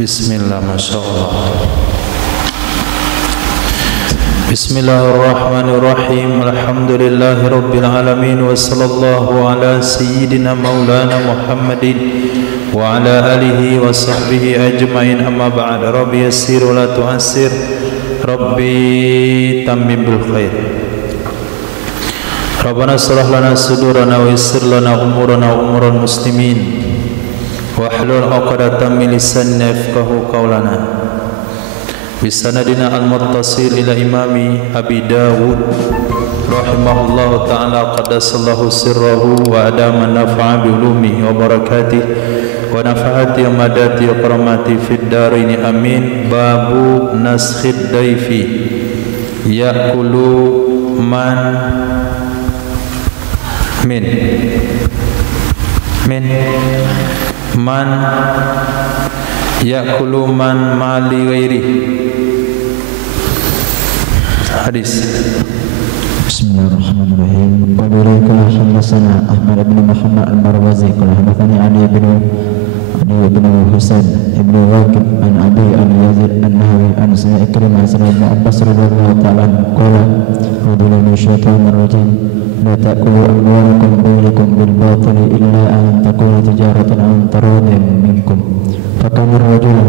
Bismillah, Masya Allah. Bismillahirrahmanirrahim. Alhamdulillahi Rabbil alamin. Wa sallallahu ala sayyidina maulana Muhammadin wa ala alihi wa sahbihi ajma'in. Amma ba'd. Rabbi yassir wa la tu'assir, Rabbi tammim bil khair. Rabbana shrah lana sudurana wa yassir lana umurana wa umural muslimin wahlul 'uqdatam min lisani yafqahu qawlana. Bisanadina al-muttasil ila imami Abi Dawud rahimahullahu ta'ala qaddasallahu sirrahu wa adama nafa'a bi ulumihi wa barakatihi wa nafa'ati wa madati wa karamati fid darini amin. Babu naskhid daifi ya'kulu man min ya'kulu man mali ghairi. Hadis. Bismillahirrahmanirrahim. Wa billahi hadatsana Ahmad bin Muhammad al-Marwazi qala hadatsani Ali bin Husain ibn Waqid an Abi al-Yazid an-Nahawi an Sa'id Ikrimah bin Abbas radhiyallahu ta'ala qala rajulun syaitanir rajim la ta'kulu amwalakum bainakum bil batili illa an takuna tijaratan an taradin minkum fakamir rajulan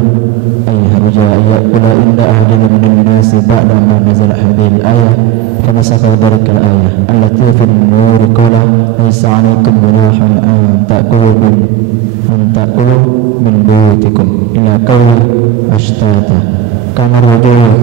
ay harja ya'kula inda ahadina min an-nasi ba'da ma nazala hadhihi al-ayah famasakha dhalika al-ayah allati fi an-nur qala laysa 'alaykum junahun an ta'kulu min buyutikum ila qawli ashtata kana rajulun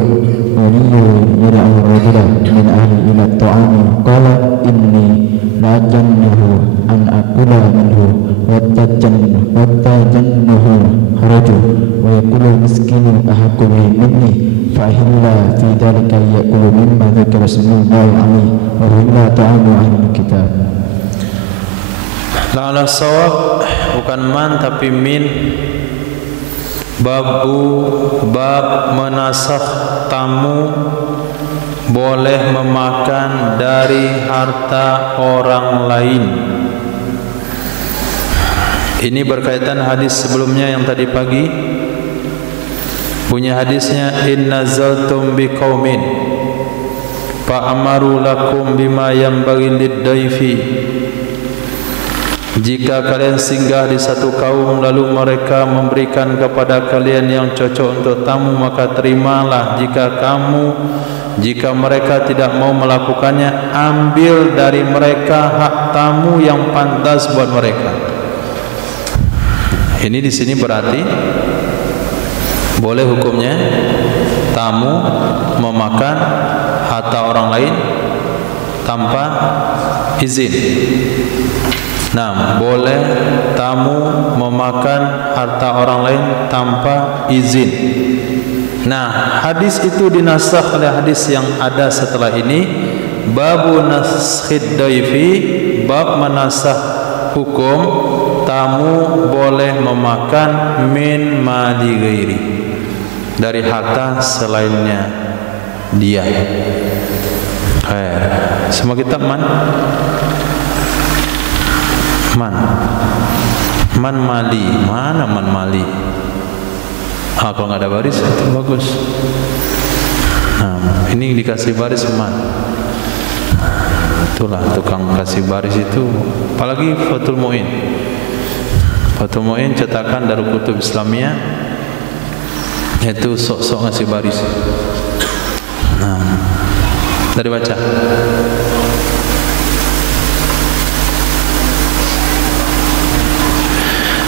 yad'u rajulan min ahli ila at-ta'ami qala inni la jannahu an akula minhu wattajannahu rajul wa yaqulu miskinu ahaqqu minni fa ahilla fi dhalika yaqulu mimma dzakara Rasulullahi alaihi wa huwa ta'amu ahlul kitab. La'ala sawab, bukan man tapi min. Bab menasakh tamu boleh memakan dari harta orang lain. Ini berkaitan hadis sebelumnya yang tadi pagi. Punya hadisnya, in nazaltum biqaumin fa amaru lakum bima yanbaghi lid-daifi. Jika kalian singgah di satu kaum lalu mereka memberikan kepada kalian yang cocok untuk tamu, maka terimalah. Jika mereka tidak mau melakukannya, ambil dari mereka hak tamu yang pantas buat mereka. Ini di sini berarti boleh hukumnya tamu memakan harta orang lain tanpa izin. Nah, boleh tamu memakan harta orang lain tanpa izin. Nah, hadis itu dinasakh oleh hadis yang ada setelah ini. Babu naskhid daifi, bab menasakh hukum tamu boleh memakan min mali ghairi, dari harta selainnya dia. Semua kitab man mali, mana man mali? Kalau nggak ada baris itu bagus. Nah, ini dikasih baris man. Itulah tukang kasih baris itu. Apalagi Fathul Mu'in. Fathul Mu'in cetakan Darul Kutub Islamiyah, itu sok-sok ngasih baris. Nah, tadi baca.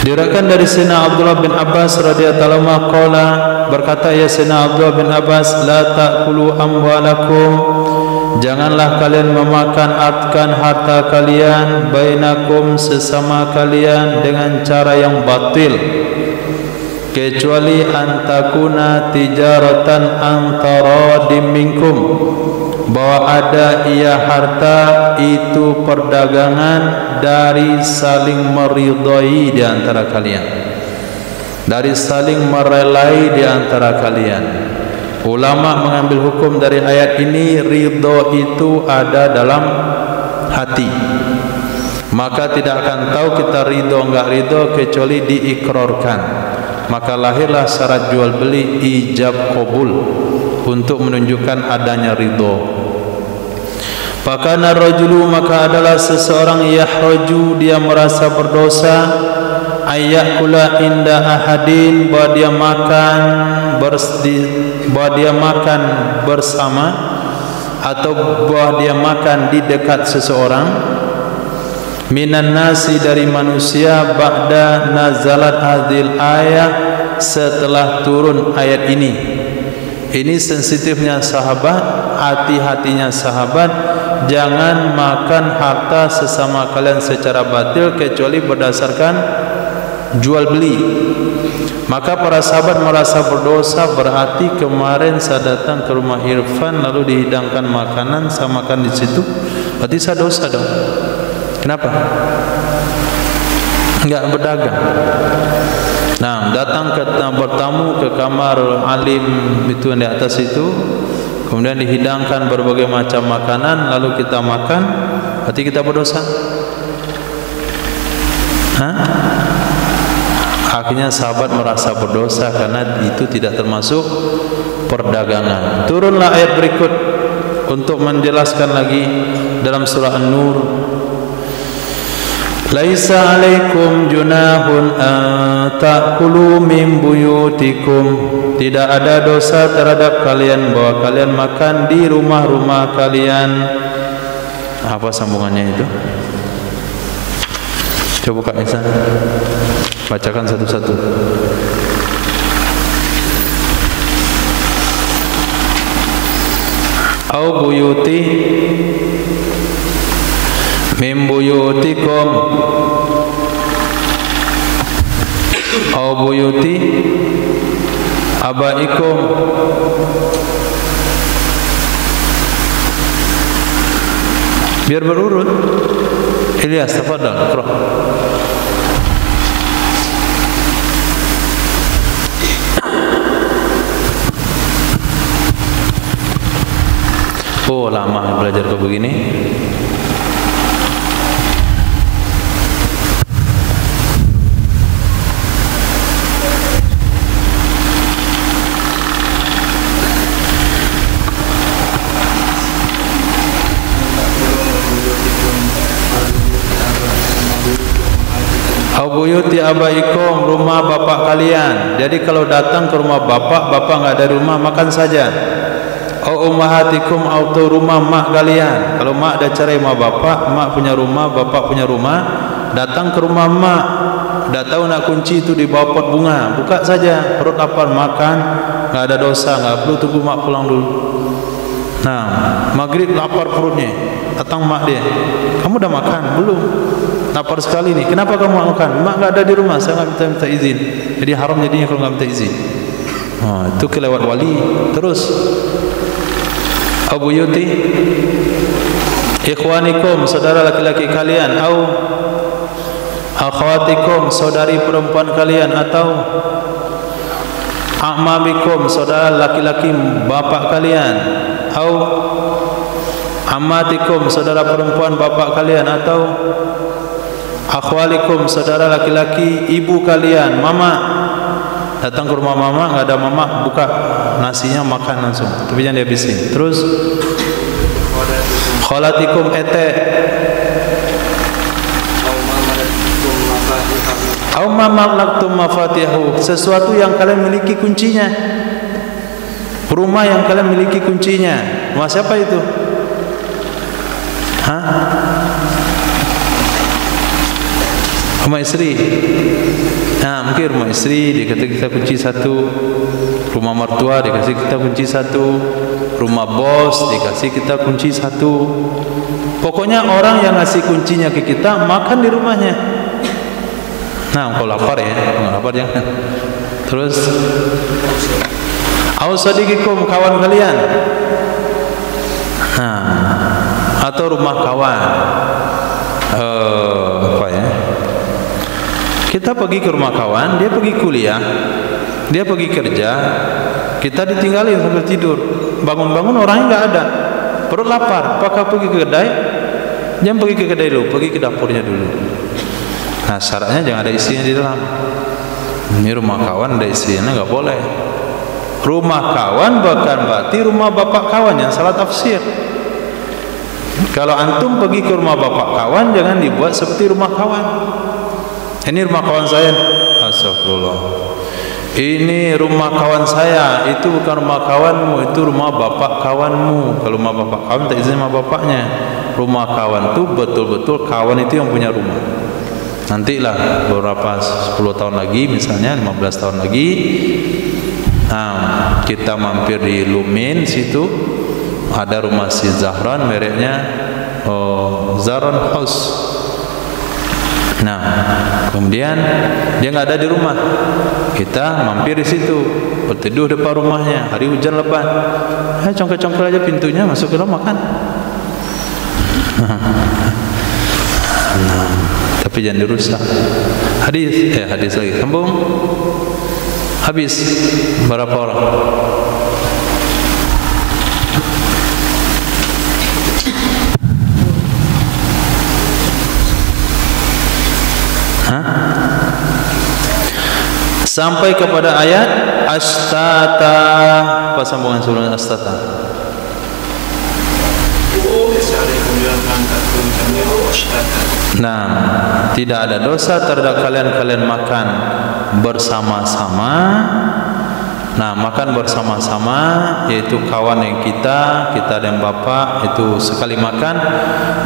Diriwayatkan dari Sayyidina Abdullah bin Abbas radhiyallahu anhu qala, berkata ya Sayyidina Abdullah bin Abbas, la ta'kulu amwalakum, janganlah kalian memakan harta kalian bainakum sesama kalian dengan cara yang batil, kecuali antakuna tijaratan antaradim minkum, bahwa ada ia harta itu perdagangan dari saling meridai di antara kalian, dari saling merelai di antara kalian. Ulama mengambil hukum dari ayat ini, ridho itu ada dalam hati. Maka tidak akan tahu kita ridho enggak ridho kecuali diikrarkan. maka lahirlah syarat jual beli ijab qabul untuk menunjukkan adanya ridho. Fakana rajulu, maka adalah seseorang yahraju, dia merasa berdosa, ayyakula inda ahadin, bahwa dia makan bersama atau bahwa dia makan di dekat seseorang, minan nasi, dari manusia, ba'da nazalat hadhil ayat, setelah turun ayat ini. Ini sensitifnya sahabat, hati-hatinya sahabat, jangan makan harta sesama kalian secara batil kecuali berdasarkan jual beli. Maka para sahabat merasa berdosa, berarti kemarin saya datang ke rumah Irfan lalu dihidangkan makanan, saya makan di situ, berarti saya dosa dong. Kenapa? Enggak berdagang. Nah, datang bertamu ke kamar alim itu yang di atas itu, kemudian dihidangkan berbagai macam makanan, lalu kita makan, berarti kita berdosa. Akhirnya sahabat merasa berdosa karena itu tidak termasuk perdagangan. Turunlah ayat berikut untuk menjelaskan lagi dalam surah An-Nur. Laisa alaikum junahun ta'kulu min buyutikum, tidak ada dosa terhadap kalian bahwa kalian makan di rumah-rumah kalian. Apa sambungannya itu? Coba Kak Isa bacakan satu-satu. Au buyuti min buyutikum au buyuti abaikum biar berurut. Ilyas, tafadhal, Iqra. Oh, lama belajar ke begini. Buyuti abaikum, rumah bapak kalian. Jadi kalau datang ke rumah bapak, bapak enggak ada rumah, makan saja. Au ummahatikum, atau rumah mak kalian. Kalau mak ada cerai sama bapak, mak punya rumah, bapak punya rumah, datang ke rumah mak, enggak tahu nak kunci itu di bawah pot bunga, buka saja, perut lapar makan, enggak ada dosa, enggak perlu tunggu mak pulang dulu. Nah, maghrib lapar perutnya, datang mak dia, kamu udah makan belum? Lapar sekali nih. Kenapa kamu makan? Mak enggak ada di rumah, saya enggak minta izin. Jadi haram jadinya kalau enggak minta izin. Itu kelewat wali. Terus Abu Yuti ikhwanikum, saudara laki-laki kalian, au akhwatikum, saudari perempuan kalian, atau a'mamikum, saudara laki-laki bapak kalian, au ammatikum, saudara perempuan bapak kalian, atau akhwalikum, saudara laki-laki ibu kalian, mama. Datang ke rumah mama, enggak ada mama, buka nasinya makan langsung, tapi jangan dihabisin. Terus kholatikum ete, au ma malaktum mafatihahu, sesuatu yang kalian miliki kuncinya, rumah yang kalian miliki kuncinya. Rumah siapa itu? Rumah istri. Nah, mungkin rumah istri dikasih kita kunci satu, rumah mertua dikasih kita kunci satu, rumah bos dikasih kita kunci satu. Pokoknya orang yang ngasih kuncinya ke kita makan di rumahnya. Nah, kalau lapar ya, kalau lapar jangan. Terus ausadiqikum, kawan kalian. Nah, atau rumah kawan. Apa ya? Kita pergi ke rumah kawan, dia pergi kuliah, dia pergi kerja, kita ditinggalin sambil tidur. Bangun-bangun orangnya enggak ada, perut lapar, apakah pergi ke kedai? Jangan pergi ke kedai dulu, pergi ke dapurnya dulu. Nah, syaratnya jangan ada istrinya di dalam. Ini rumah kawan ada istrinya nggak boleh. Rumah kawan bukan berarti rumah bapak kawan, yang salah tafsir. Kalau antum pergi ke rumah bapak kawan, jangan dibuat seperti rumah kawan. Ini rumah kawan saya. Astagfirullah. Ini rumah kawan saya, itu bukan rumah kawanmu, itu rumah bapak kawanmu. Kalau rumah bapak kawan tak izin sama bapaknya. Rumah kawan itu betul-betul kawan itu yang punya rumah. Nantilah beberapa 10 tahun lagi, misalnya 15 tahun lagi, kita mampir di Lumin situ, ada rumah si Zahran, mereknya Zahran House. Nah, kemudian dia nggak ada di rumah, kita mampir di situ, berteduh depan rumahnya. Hari hujan lebat, congkel-congkel aja pintunya, masuk ke dalam makan. Tapi jangan dirusak. Hadis lagi, sambung. Habis berapa orang? Sampai kepada ayat astata. Apa sambungan sebelum astata? Nah, tidak ada dosa terhadap kalian makan bersama-sama. Nah, makan bersama-sama yaitu kawan yang kita dan bapak itu sekali makan,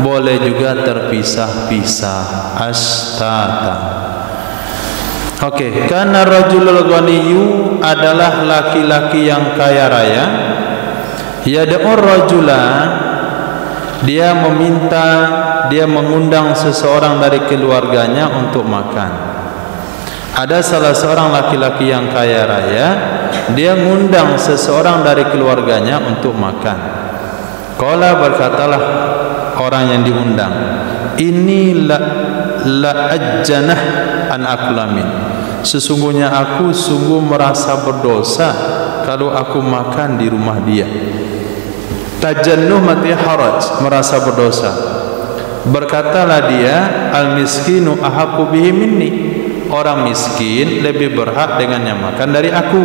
boleh juga terpisah-pisah. Astata. Oke, karena rajulul ghaniyyu adalah laki-laki yang kaya raya. Yad'ur rajula, dia mengundang seseorang dari keluarganya untuk makan. Ada salah seorang laki-laki yang kaya raya, dia mengundang seseorang dari keluarganya untuk makan. Qala, berkatalah orang yang diundang, ini la ajjanah an aklamin, sesungguhnya aku sungguh merasa berdosa kalau aku makan di rumah dia. Tajannuh mati haraj, merasa berdosa. Berkatalah dia, al miskinu ahaqqu bihi minni, orang miskin lebih berhak dengannya makan dari aku.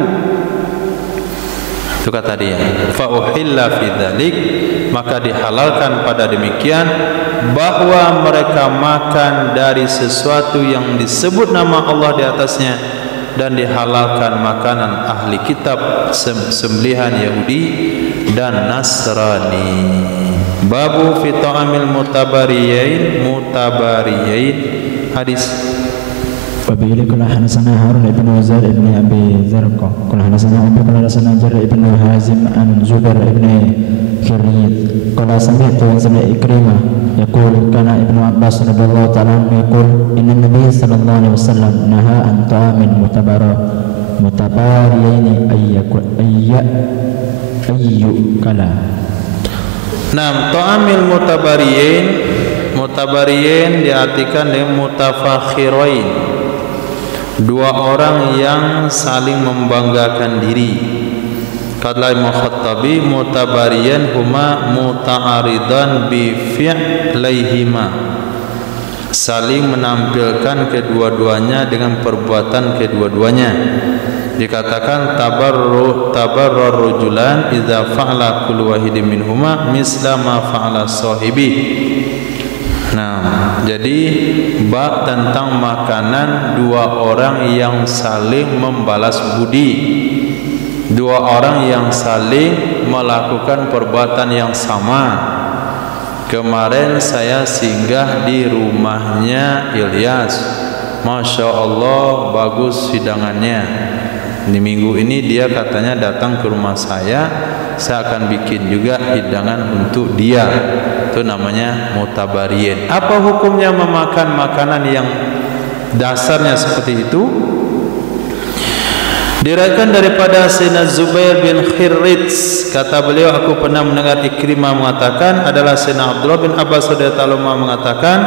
Itu kata dia. Fa uhilla fi dzalik, maka dihalalkan pada demikian bahwa mereka makan dari sesuatu yang disebut nama Allah di atasnya, dan dihalalkan makanan ahli kitab, sembelihan Yahudi dan Nasrani. Babu fi ta'amil mutabariyain hadis. Wabihi qala hadatsana Harun ibn Zaid ibn Abi Zarqa qala hadatsana Abi qala hadatsana Jarrah ibn Hazim an Zubair ibn Khiriyat qala sami'tu Ikrimah yaqul kana Ibnu Abbas radhiyallahu ta'ala anhu yaqul inna Nabiy sallallahu alaihi wasallam naha an ta'amil mutabariyain ayyu kala. Nah, ta'amil mutabariyin diartikan dengan mutafakhirain, dua orang yang saling membanggakan diri. Kata Imam Khattabi, mutabariyan huma muta'aridan bi fi'laihima, saling menampilkan kedua-duanya dengan perbuatan kedua-duanya. Dikatakan tabarrar rujulan idza fa'ala kullu wahidin minhuma misla ma fa'ala sahibi. Nah, jadi bab tentang makanan dua orang yang saling membalas budi, dua orang yang saling melakukan perbuatan yang sama. Kemarin saya singgah di rumahnya Ilyas, Masya Allah bagus hidangannya. Di minggu ini dia katanya datang ke rumah saya akan bikin juga hidangan untuk dia. Itu namanya mutabariyin. Apa hukumnya memakan makanan yang dasarnya seperti itu? Diriwayatkan daripada Sayyidina Zubair bin Khirrits, kata beliau, aku pernah mendengar Ikrimah mengatakan, adalah Sayyidina Abdullah bin Abbas radhiyallahu anhu mengatakan,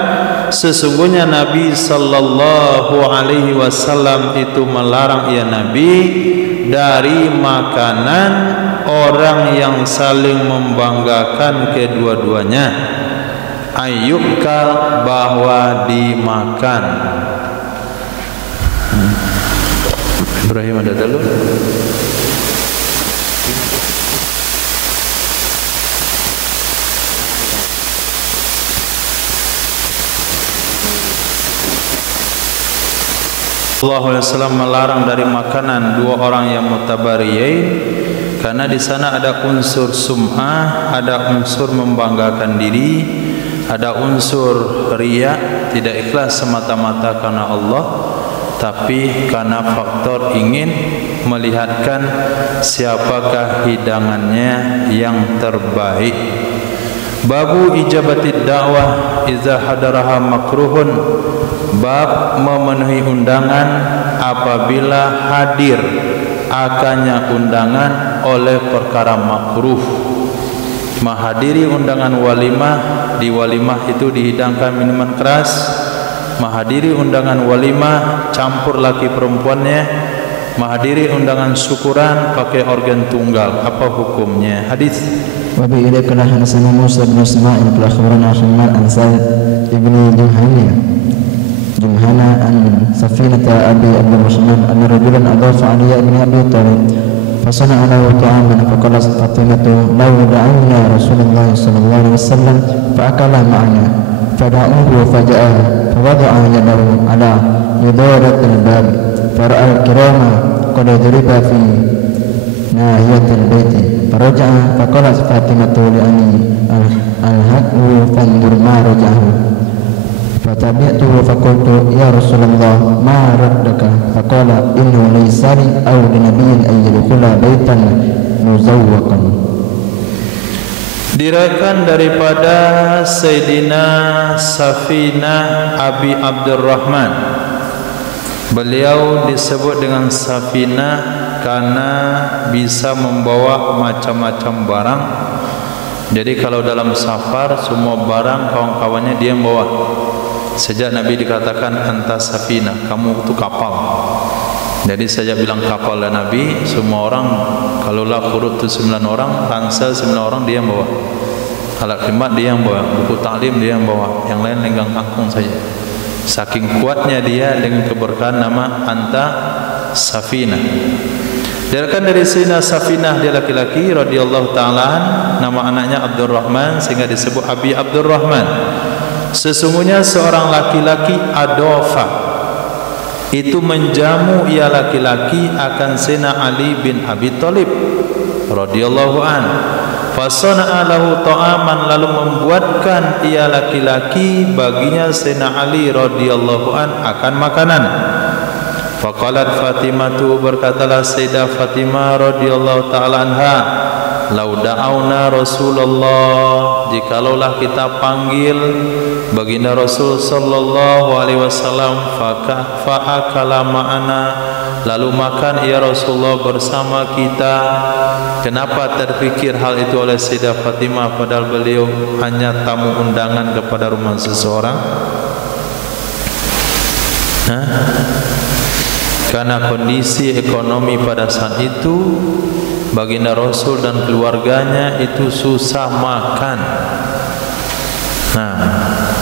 sesungguhnya Nabi sallallahu alaihi wasallam itu melarang Nabi dari makanan orang yang saling membanggakan kedua-duanya, ayyukal, bahwa dimakan. Ibrahim ada telur? Rasulullah SAW melarang dari makanan dua orang yang mutabariyain karena di sana ada unsur sum'ah, ada unsur membanggakan diri, ada unsur riya, tidak ikhlas semata-mata karena Allah, tapi karena faktor ingin melihatkan siapakah hidangannya yang terbaik. Babu ijabatid da'wah iza hadaraha makruhun, bab memenuhi undangan apabila hadir akannya undangan oleh perkara makruh. Menghadiri undangan walimah, di walimah itu dihidangkan minuman keras. Menghadiri undangan walimah campur laki perempuannya. Menghadiri undangan syukuran pakai organ tunggal, apa hukumnya? Hadis wa bi ilaikana Hasan Musa bin Ismail qala akhbarana Hammad an Sa'id ibn Jumhana an Safinata Abi Abdurrahman anna rajulan adafa Ali ibn Abi Thalib fasana'a lahu ta'aman faqalat Fatimatu law da'anna Rasulullah sallallahu alaihi wasallam fa'akala ma'ana fada'uhu faja'ahu fawada'a yadahu ala yudaratil bab fara'a al-kirama qad duriba fi nahiyatil baiti faraja'a faqalat Fatimatu li'ani al-haqu fandur ma raja'ahu fatabi'tuhu faqultu ya Rasulullah ma raddaka faqala innahu laysa li aw li nabiyyin ay yadkhula baitan muzawwaqan. Diriwayatkan daripada Sayyidina Safinah Abi Abdurrahman. Beliau disebut dengan Safinah karena bisa membawa macam-macam barang. Jadi kalau dalam safar semua barang kawan-kawannya dia membawa. Sejak Nabi dikatakan anta Safinah, kamu itu kapal. Jadi sejak bilang kapal dan Nabi, semua orang kalaulah kurut itu 9 orang, ransel 9 orang dia yang bawa. Alat khidmat dia yang bawa, buku taklim dia yang bawa, yang lain lenggang kangkung saja. Saking kuatnya dia dengan keberkahan nama anta Safinah. Diriwayatkan dari Sayyidina Safinah dia laki-laki radhiyallahu ta'ala, nama anaknya Abdurrahman sehingga disebut Abi Abdurrahman. Sesungguhnya seorang laki-laki adofa itu menjamu ia laki-laki akan Sayyidina Ali bin Abi Thalib radhiyallahu an. Fasana'a lahu ta'aman, lalu membuatkan ia laki-laki baginya Sayyidina Ali radhiyallahu an akan makanan. Faqalat Fatimatu, berkatalah Sayyidah Fatimah radhiyallahu ta'ala anha, lau da'auna Rasulullah, jikalaulah kita panggil baginda Rasul sallallahu alaihi wasallam fa'akala ma'ana, lalu makan ya Rasulullah bersama kita. Kenapa terfikir hal itu oleh Sayyidah Fatimah padahal beliau hanya tamu undangan kepada rumah seseorang? Karena kondisi ekonomi pada saat itu baginda Rasul dan keluarganya itu susah makan.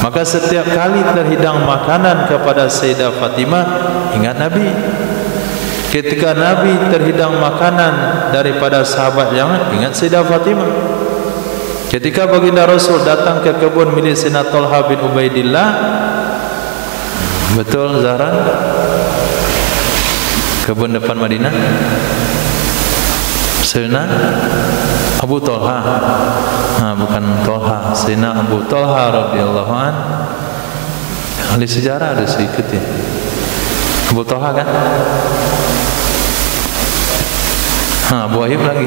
Maka setiap kali terhidang makanan kepada Sayyidah Fatimah, ingat Nabi. Ketika Nabi terhidang makanan daripada sahabat yang ingat Sayyidah Fatimah. Ketika baginda Rasul datang ke kebun milik Sayyidina Talha bin Ubaidillah, betul Zahran? Kebun depan Madinah. Sayyidina Abu Talha, bukan Talha, Sayyidina Abu Talha radhiyallahu an. Ahli sejarah ada sedikit ya. Abu Talha kan? Abu Ayyub lagi.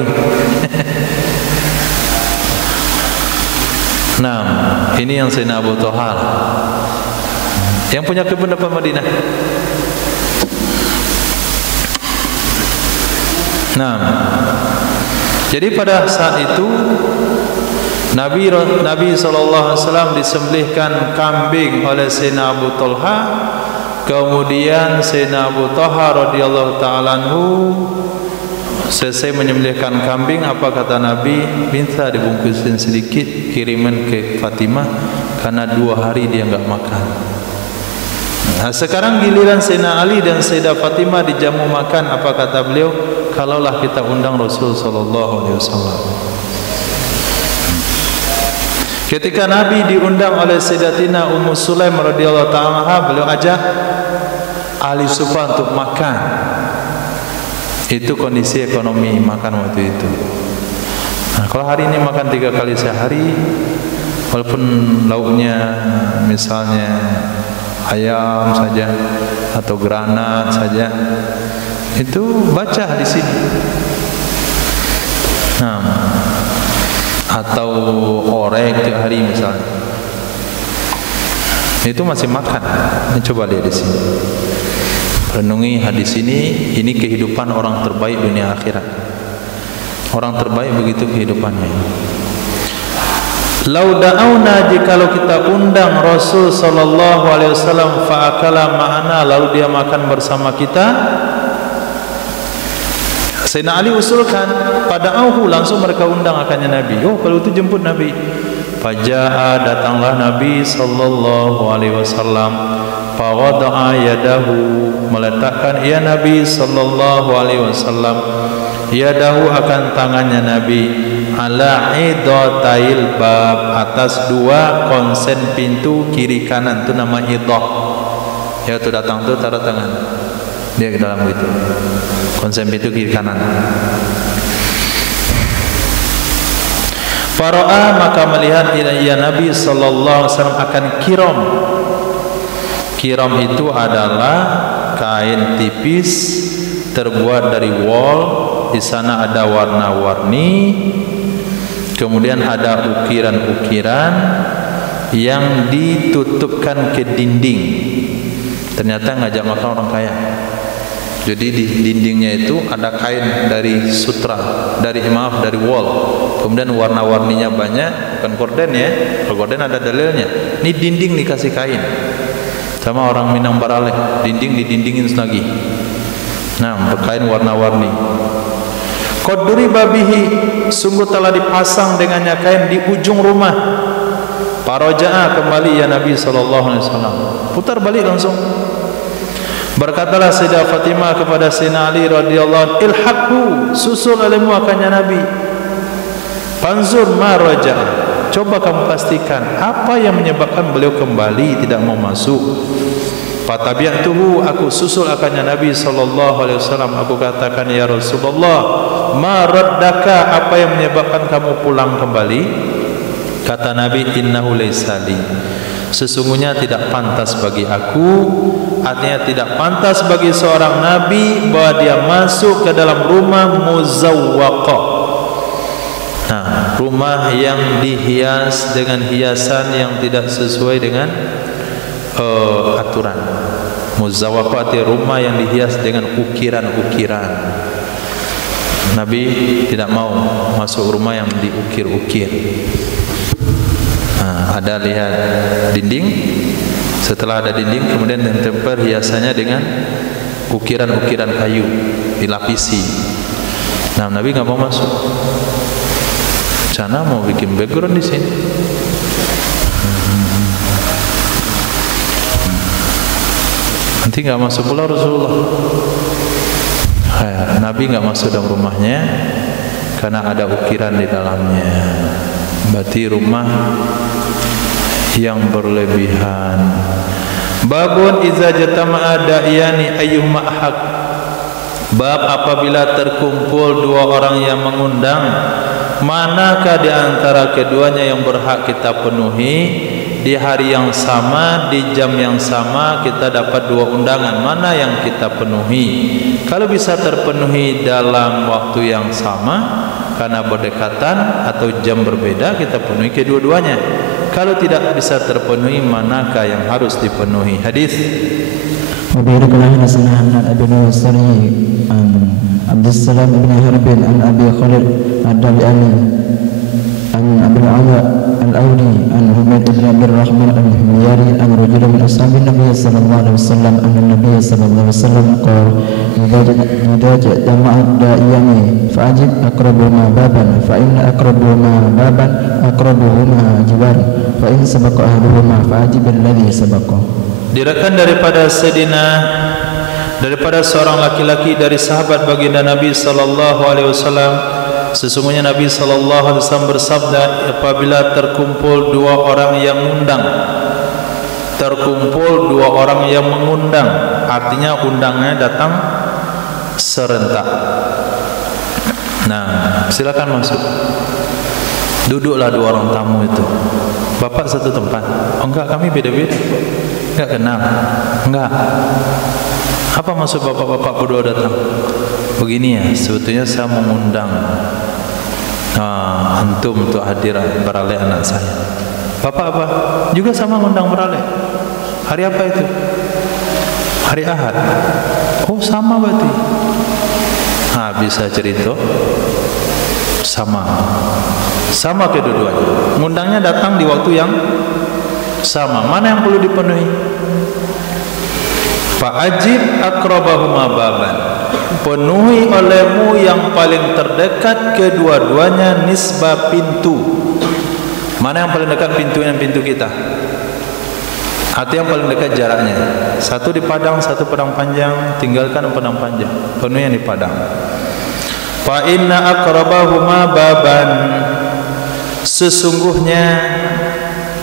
Nah, ini yang Sayyidina Abu Talha yang punya kebun depan Madinah. Nah, jadi pada saat itu Nabi SAW disembelihkan kambing oleh Sayyidina Abu Talha. Kemudian Sayyidina Abu Talha radhiyallahu ta'ala anhu selesai menyembelihkan kambing, apa kata Nabi? Minta dibungkusin sedikit kiriman ke Fatimah karena 2 hari dia enggak makan. Nah, sekarang giliran Sayyidina Ali dan Sayyidah Fatimah dijamu makan. Apa kata beliau? Kalaulah kita undang Rasul sallallahu alaihi wasallam. Ketika Nabi diundang oleh Sayyidatina Ummu Sulaim radhiyallahu ta'ala anha, beliau ajak ahli sufa untuk makan. Itu kondisi ekonomi makan waktu itu. Nah, kalau hari ini makan 3 kali sehari, walaupun lauknya misalnya ayam saja atau granat saja, itu baca di sini. Nah, atau orek tiap hari misalnya, itu masih makan. Ini coba lihat di sini. Renungi hadis ini kehidupan orang terbaik dunia akhirat. Orang terbaik begitu kehidupannya. Lau da'auna, jikalau kita undang Rasul sallallahu alaihi wasallam fa akala ma'ana, lalu dia makan bersama kita. Sayyidina Ali usulkan, pada'auhu, langsung mereka undang akannya Nabi. Oh, kalau itu jemput Nabi. Faja'a, datanglah Nabi sallallahu alaihi wasallam. Fa wada'a yadahu, meletakkan ia Nabi sallallahu alaihi wasallam yadahu, akan tangannya Nabi, ala idotail bab, atas 2 konsen pintu kiri kanan, itu nama idah. Ya, tu datang tu taruh tangan dia ke dalam itu konsen pintu kiri kanan. Fara'a, maka melihat ia Nabi sallallahu alaihi wasallam akan kiram. Kiram itu adalah kain tipis terbuat dari wol. Di sana ada warna-warni, kemudian ada ukiran-ukiran yang ditutupkan ke dinding. Ternyata ngajak makan orang kaya. Jadi di dindingnya itu ada kain dari sutra, dari wol. Kemudian warna-warninya banyak, bukan korden ya. Kalau korden ada dalilnya. Ini dinding dikasih kain. Sama orang Minang Baraleh, dinding didindingin lagi. Nah, berkain warna-warni. Qadri babihi, sungguh telah dipasang dengannya kain di ujung rumah. Paraja'a, kembali ya Nabi sallallahu alaihi wasallam. Putar balik langsung. Berkatalah Sayyidah Fatimah kepada Sayyidina Ali radhiyallahu anhu, ilhaqu, susul olehmu akannya Nabi. Panzur ma raja'a, coba kamu pastikan apa yang menyebabkan beliau kembali tidak mau masuk. Fatabi'tuhu, aku susul akannya Nabi sallallahu alaihi wasallam. Aku katakan, ya Rasulullah, ma raddaka, apa yang menyebabkan kamu pulang kembali? Kata Nabi, innahu laysa li, sesungguhnya tidak pantas bagi aku. Artinya tidak pantas bagi seorang nabi bahwa dia masuk ke dalam rumah muzawwaqa. Nah, rumah yang dihias dengan hiasan yang tidak sesuai dengan aturan. Muzawwaqa artinya rumah yang dihias dengan ukiran-ukiran. Nabi tidak mau masuk rumah yang diukir-ukir. Nah, ada lihat dinding. Setelah ada dinding, kemudian ditempel hiasannya dengan ukiran-ukiran kayu, dilapisi. Nah, Nabi nggak mau masuk. Cana mau bikin background di sini. Nanti nggak masuk pula Rasulullah. Nabi nggak masuk dalam rumahnya karena ada ukiran di dalamnya. Berarti rumah yang berlebihan. Babun iza jatama'a da'iyani ayyuhuma ahaq. Bab apabila terkumpul 2 orang yang mengundang, manakah di antara keduanya yang berhak kita penuhi? Di hari yang sama, di jam yang sama, kita dapat 2 undangan, mana yang kita penuhi? Kalau bisa terpenuhi dalam waktu yang sama karena berdekatan atau jam berbeda, kita penuhi kedua-duanya. Kalau tidak bisa terpenuhi, manakah yang harus dipenuhi? Hadis Wabiraklah nasanah Abi Nuwasari Abdussalam ibn Harbin an Abi Khalid ad-Dabi'ani an Abi Ala al-Awdi an Humayd ibn Abdul Rahman al-Himyari an rajul min ashabin Nabi sallallahu alaihi wasallam anna Nabi sallallahu alaihi wasallam qala idza jama'at da'iyani fa'ajib aqrabuhuma baban fa inna aqrabuhuma baban aqrabuhuma jiwan fa in sabaqa ahaduhuma fa'ajib alladhi sabaqa. Diriwayatkan daripada seorang laki-laki dari sahabat baginda Nabi sallallahu alaihi wasallam, sesungguhnya Nabi sallallahu alaihi wasallam bersabda, apabila terkumpul dua orang yang mengundang, artinya undangnya datang serentak. Nah, silakan masuk. Duduklah dua orang tamu itu. Bapak satu tempat? Oh enggak, kami beda-beda. Enggak kenal. Enggak. Apa maksud bapak-bapak berdua datang? Begini ya, sebetulnya saya mengundang antum untuk hadir beralih anak saya. Bapak apa? Juga sama mengundang beralih. Hari apa itu? Hari Ahad. Oh sama berarti. Bisa cerita. Sama kedua-duanya. Ngundangnya datang di waktu yang sama. Mana yang perlu dipenuhi? Fa'ajib akrabahuma baban. Penuhi olehmu yang paling terdekat kedua-duanya nisbah pintu. Mana yang paling dekat pintunya? Pintu kita. Atau yang paling dekat jaraknya. Satu di Padang, satu Padang Panjang. Tinggalkan Padang Panjang, penuhi yang di Padang. Fa inna aqrabahuma baban. Sesungguhnya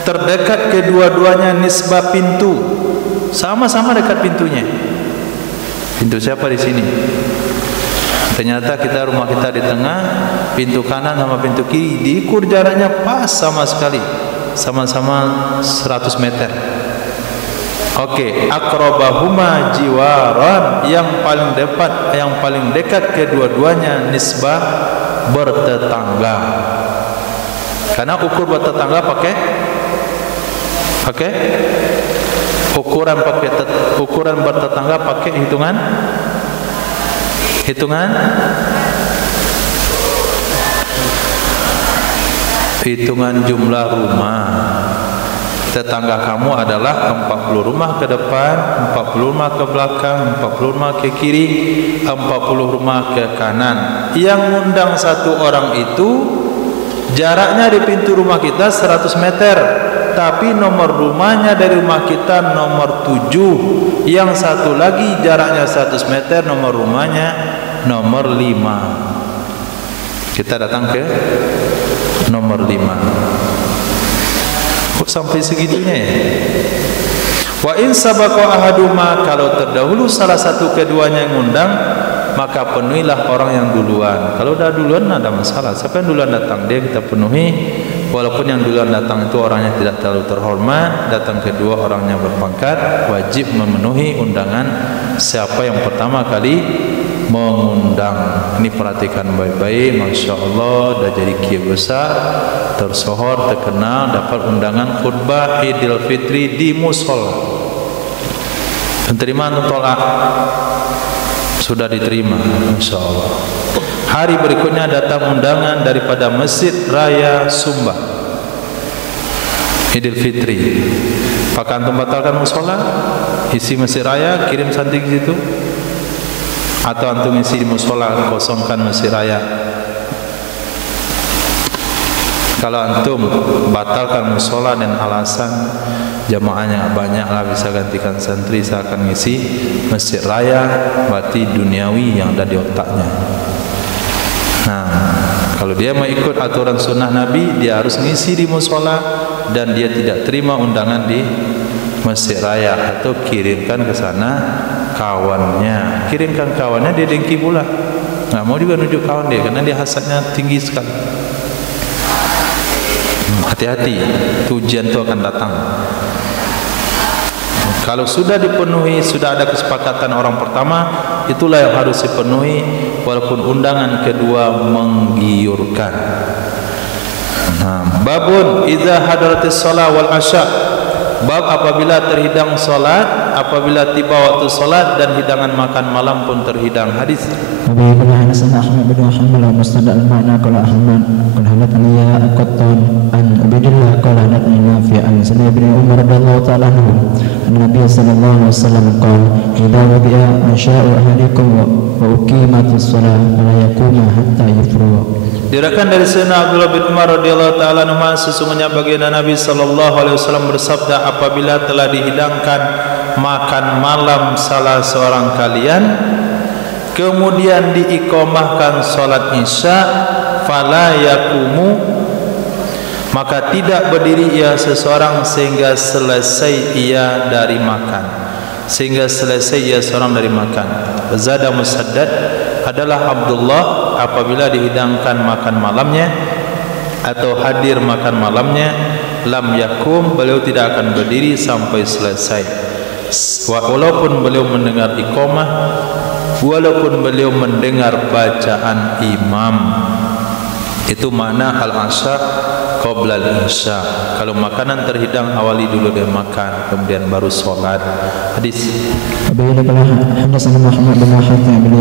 terdekat kedua-duanya nisbah pintu. Sama-sama dekat pintunya. Pintu siapa di sini? Ternyata rumah kita di tengah, pintu kanan sama pintu kiri diukur jaraknya pas sama sekali. Sama-sama 100 meter. Oke, aqrabahuma jiwaran, yang paling dekat kedua-duanya nisbah bertetangga. Karena ukur bertetangga pakai ukuran bertetangga pakai hitungan jumlah rumah. Tetangga kamu adalah 40 rumah ke depan, 40 rumah ke belakang, 40 rumah ke kiri, 40 rumah ke kanan. Yang ngundang satu orang itu jaraknya di pintu rumah kita 100 meter, tapi nomor rumahnya dari rumah kita nomor 7. Yang satu lagi jaraknya 100 meter, nomor rumahnya nomor 5. Kita datang ke nomor 5. Kok sampai segitunya ya? Wa in sabaqa ahaduma, kalau terdahulu salah satu keduanya yang ngundang, maka penuhilah orang yang duluan. Kalau dah duluan ada masalah. Siapa yang duluan datang, dia kita penuhi. Walaupun yang duluan datang itu orangnya tidak terlalu terhormat, datang kedua orangnya berpangkat, wajib memenuhi undangan siapa yang pertama kali mengundang. Ini perhatikan baik-baik. Masya Allah, dah jadi kiai besar, tersohor, terkenal, dapat undangan khutbah Idul Fitri di musola. Terima atau tolak? Sudah diterima, Masya Allah. Hari berikutnya datang undangan daripada Masjid Raya Sumba Idul Fitri. Apakah antum batalkan musola, isi Masjid Raya, kirim santri ke situ? Atau antum isi di musola, kosongkan Masjid Raya? Kalau antum batalkan musola dan alasan jamaahnya banyaklah, bisa gantikan santri, saya akan ngisi Masjid Raya, berarti duniawi yang ada di otaknya. Nah, kalau dia mau ikut aturan sunnah Nabi, dia harus ngisi di musola, dan dia tidak terima undangan di Masjid Raya, atau kirimkan ke sana kawannya. Kirimkan kawannya, dia dengki pula, nggak mau juga nunjuk kawan dia, karena dia hasadnya tinggi sekali. Hati-hati, ujian itu akan datang. Kalau sudah dipenuhi, sudah ada kesepakatan orang pertama, itulah yang harus dipenuhi, walaupun undangan kedua menggiurkan. Babun idza hadaratis shalah wal asya. Bab apabila terhidang salat, apabila tiba waktu salat dan hidangan makan malam pun terhidang. Hadis Abi qala hadatsana Ahmad bin Muhammad mustad al-ma'na qala Ahmad qala hadatsani ya Qattan an Ubaidillah qala hadatsani Nafi' an Sa'id bin Umar radhiyallahu ta'ala anhu an-nabiy sallallahu alaihi wasallam qala idza wadi'a asha'u ahadikum wa uqimatis shalah fala yaquma hatta yafruga Diriwayatkan dari Sayyidina Abdullah bin Umar radhiyallahu taala anhu, sesungguhnya baginda Nabi sallallahu alaihi wasallam bersabda, apabila telah dihidangkan makan malam salah seorang kalian, kemudian diiqamahkan salat Isya, fala yaqumu, maka tidak berdiri ia seseorang sehingga selesai ia dari makan, sehingga selesai ia seorang dari makan. Zada Musaddad adalah Abdullah apabila dihidangkan makan malamnya atau hadir makan malamnya, lam yakum, beliau tidak akan berdiri sampai selesai. Walaupun beliau mendengar iqamah, walaupun beliau mendengar bacaan imam. Itu makna al-asya qabla al-isya. Kalau makanan terhidang, awali dulu dia makan, kemudian baru sholat. Hadis. Apabila kalau hadasana Muhammad bin Hatim bin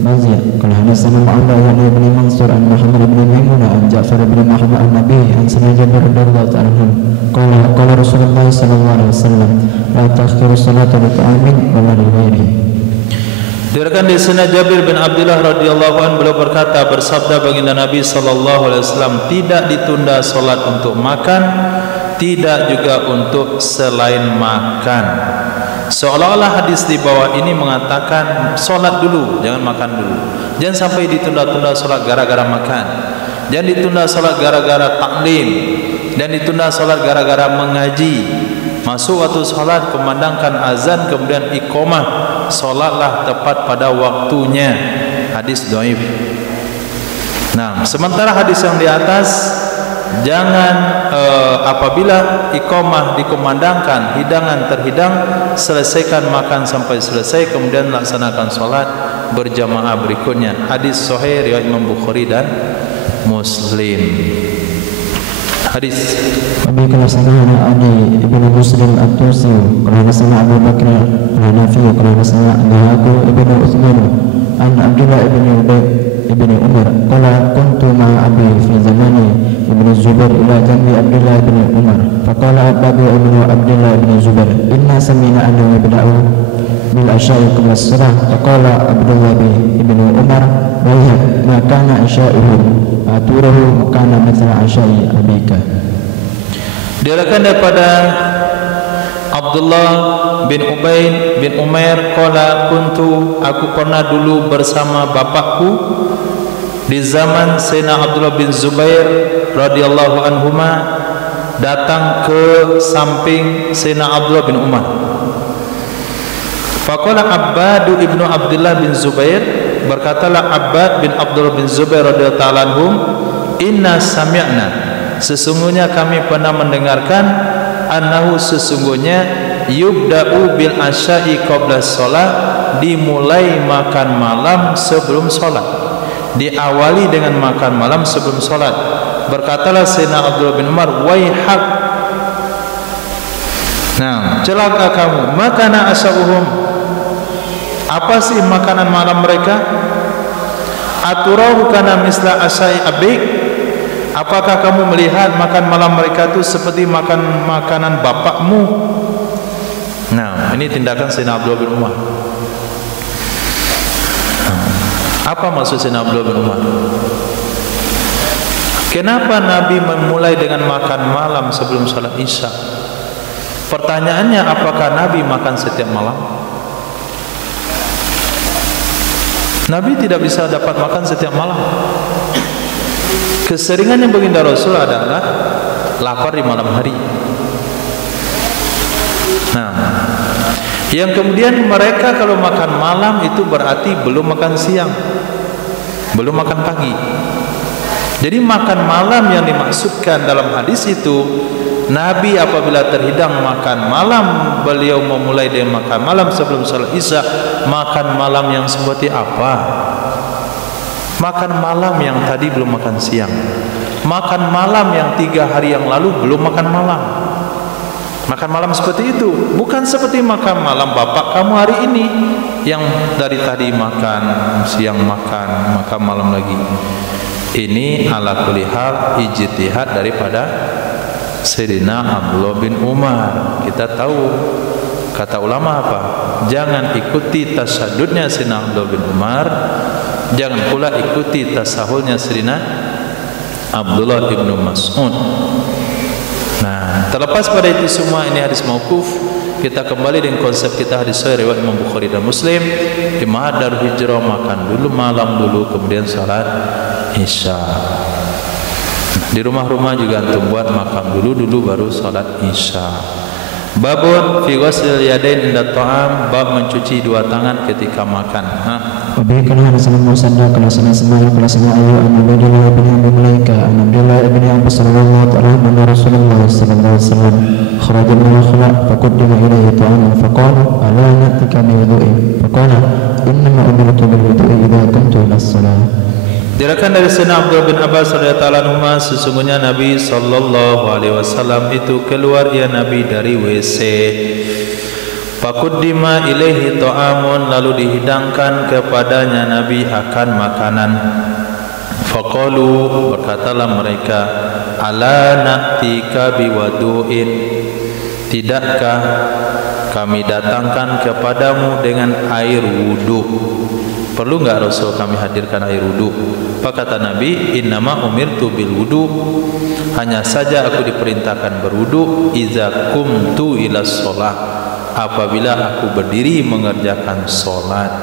Maziyah, kalau hadasana Mu'awiyah bin Mansur an Muhammad bin Maimunah an Ja'far bin Muhammad an Nabi an Sayyidina Jabir radhiyallahu ta'ala anhu, qala Rasulullah sallallahu alaihi wasallam, la ta'khiru salata li ta'amin wa la li ghairihi. Diriwayatkan dari Sayyidina Jabir bin Abdullah radhiyallahu anhu, beliau berkata, bersabda baginda Nabi sallallahu alaihi wasallam, tidak ditunda salat untuk makan, tidak juga untuk selain makan. Seolah-olah hadis di bawah ini mengatakan salat dulu, jangan makan dulu. Jangan sampai ditunda-tunda salat gara-gara makan. Jangan ditunda salat gara-gara taklim, dan ditunda salat gara-gara mengaji. Masuk waktu salat, kumandangkan azan, kemudian iqamah, salatlah tepat pada waktunya. Hadis dhaif. Nah, sementara hadis yang di atas, jangan apabila iqamah dikumandangkan, hidangan terhidang, selesaikan makan sampai selesai, kemudian laksanakan salat berjamaah berikutnya. Hadis sahih riwayat Imam Bukhari dan Muslim. Hadis. Abi kana sana Ali ibnu Muslim at-Tusi, kana sana Abu Bakr al-Hanafi, kana sana Abu ibnu Utsman an Abdullah ibnu Ubay ibnu Umar, qala kuntu ma'a abi fi zamani ibnu Zubair ila jambi Abdullah ibnu Umar, faqala Abu ibnu Abdullah ibnu Zubair, inna samina an yabda'u bil asya'i qabla as-salah, faqala Abdullah ibnu Umar, wa ma kana asya'uhum aturuhu kana mithla asya'i abika. Diriwayatkan daripada Abdullah bin Ubay bin Umair, qala kuntu, aku pernah dulu bersama bapakku di zaman Sayyidina Abdullah bin Zubair radhiyallahu anhuma, datang ke samping Sayyidina Abdullah bin Umar. Faqala Abbad ibnu Abdullah bin Zubair, berkatalah Abbad bin Abdullah bin Zubair radhiyallahu ta'ala anhum, inna sami'na, sesungguhnya kami pernah mendengarkan, annahu, sesungguhnya, yubda'u bil asya'i qabla sholat, dimulai makan malam sebelum sholat, diawali dengan makan malam sebelum sholat. Berkatalah Sayyidina Abdullah bin Umar, waihak, nah celaka kamu, makana asya'uhum, apa sih makanan malam mereka? Aturahu kana misla asai abik, apakah kamu melihat makan malam mereka itu seperti makan makanan bapakmu? Nah, ini tindakan Sayyidina Abdullah bin Umar. Apa maksud Sayyidina Abdullah bin Umar? Kenapa Nabi memulai dengan makan malam sebelum salat Isya? Pertanyaannya, apakah Nabi makan setiap malam? Nabi tidak bisa dapat makan setiap malam. Keseringannya baginda Rasul adalah lapar di malam hari. Nah, yang kemudian mereka kalau makan malam itu berarti belum makan siang, belum makan pagi. Jadi makan malam yang dimaksudkan dalam hadis itu, Nabi apabila terhidang makan malam, beliau memulai dengan makan malam sebelum salat Isya. Makan malam yang seperti apa? Makan malam yang tadi belum makan siang, makan malam yang 3 hari yang lalu belum makan malam. Makan malam seperti itu, bukan seperti makan malam bapak kamu hari ini yang dari tadi makan, siang makan, makan malam lagi. Ini ala kulli hal ijtihad daripada Sayyidina Abdullah bin Umar. Kita tahu kata ulama apa? Jangan ikuti tasyadudnya Sayyidina Abdullah bin Umar, jangan pula ikuti tasahulnya Sayyidina Abdullah ibnu Mas'ud. Nah, terlepas pada itu semua, ini hadis mauquf. Kita kembali dengan konsep kita hadis sahih riwayat Imam Bukhari dan Muslim. Jemaah Darul Hijrah makan dulu malam dulu, kemudian salat Isya. Di rumah-rumah juga antum buat makan dulu baru salat Isya. Babun fi ghuslil yadain inda ta'am, bab mencuci dua tangan ketika makan. Wabi kana hasan musanna kana sana semaya kana sana ayu an Abdullah bin Abi Mulaika an Abdullah bin Abbas radhiyallahu ta'ala anna Rasulullah sallallahu alaihi wasallam kharaja min al-khala faqaddama ilayhi ta'aman faqala ala natika bi wudu'in faqala innama umirtu bil wudu'i idza kuntu ila as-salah. Diriwayatkan dari Sayyidina Abdullah bin Abbas radhiyallahu anhu, sesungguhnya Nabi sallallahu alaihi wasallam itu keluar ya Nabi dari WC. Faquddima ilaihi ta'amun, lalu dihidangkan kepadanya Nabi akan makanan. Faqalu, berkatalah mereka, ala na'tika biwadu'in, tidakkah kami datangkan kepadamu dengan air wudu? Perlu enggak Rasul kami hadirkan air wudu? Apa kata Nabi? Innama umirtu bil wudu, hanya saja aku diperintahkan berwudu iza kumtu ila sholat, apabila aku berdiri mengerjakan sholat.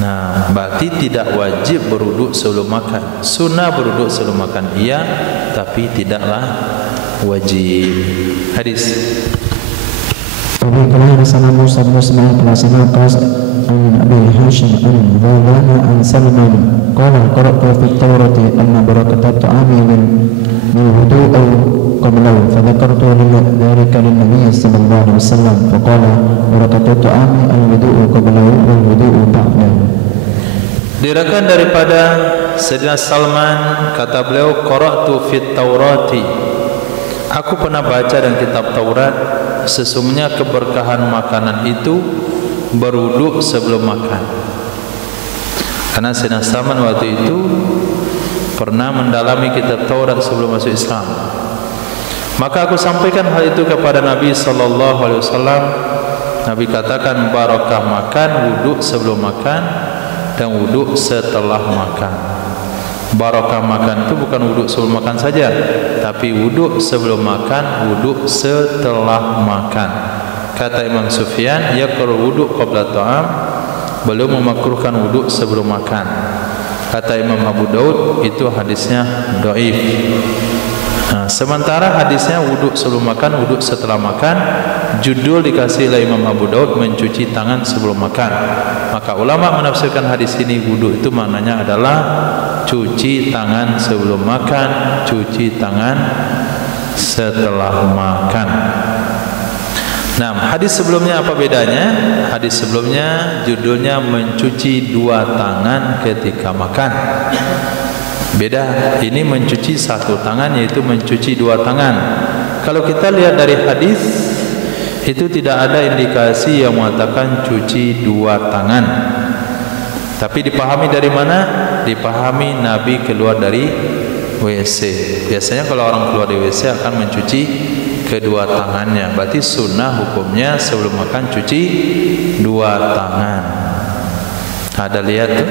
Nah, berarti tidak wajib berwudu sebelum makan. Sunnah berwudu sebelum makan iya, tapi tidaklah wajib. Hadis. Abi kana sana Musa bin Ismail kana sana Qas an Abi Hashim an Dhalana an Salman qala qara'tu fi at-Taurati anna barakat at-ta'ami min wudu' qablahu fadhakartu dhalika lin-nabiy sallallahu alaihi wasallam faqala barakat at-ta'ami al-wudu' qablahu wal wudu' ba'dahu. Diriwayatkan daripada Sayyidina Salman, kata beliau, qara'tu fit Taurati, aku pernah baca dalam kitab Taurat, sesungguhnya keberkahan makanan itu berwudu sebelum makan. Karena Sayyidina Salman waktu itu pernah mendalami kitab Taurat sebelum masuk Islam. Maka aku sampaikan hal itu kepada Nabi sallallahu alaihi wasallam. Nabi katakan barakah makan, wudu sebelum makan dan wudu setelah makan. Barakah makan itu bukan wudu sebelum makan saja, tapi wudu sebelum makan, wudu setelah makan. Kata Imam Sufyan, yaqra'u wudu qabla ta'am, belum memakruhkan wudu sebelum makan. Kata Imam Abu Daud, itu hadisnya dhaif. Nah, sementara hadisnya wudu sebelum makan, wudu setelah makan, judul dikasih oleh Imam Abu Daud mencuci tangan sebelum makan. Maka ulama menafsirkan hadis ini, wudu itu maknanya adalah cuci tangan sebelum makan, cuci tangan setelah makan. Nah, hadis sebelumnya apa bedanya? Hadis sebelumnya judulnya mencuci dua tangan ketika makan. Beda, ini mencuci satu tangan, yaitu mencuci dua tangan. Kalau kita lihat dari hadis, itu tidak ada indikasi yang mengatakan cuci dua tangan. Tapi dipahami dari mana? Dipahami Nabi keluar dari WC. Biasanya kalau orang keluar dari WC akan mencuci kedua tangannya. Berarti sunnah hukumnya sebelum makan cuci dua tangan. Ada lihat tuh,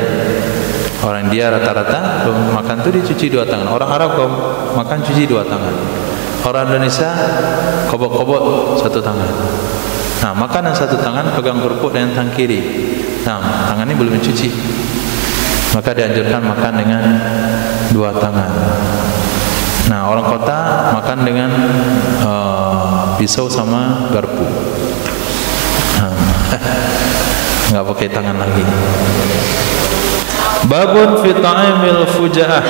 orang dia rata-rata makan tuh dicuci dua tangan. Orang Arab kalau makan cuci dua tangan. Orang Indonesia kobok-kobok satu tangan. Nah, makan yang satu tangan pegang kerupuk dengan tangan kiri. Nah, tangan ini belum dicuci. Maka dianjurkan makan dengan dua tangan. Nah, orang kota makan dengan pisau sama garpu. Enggak pakai tangan lagi. Babun fi ta'amil fujaah,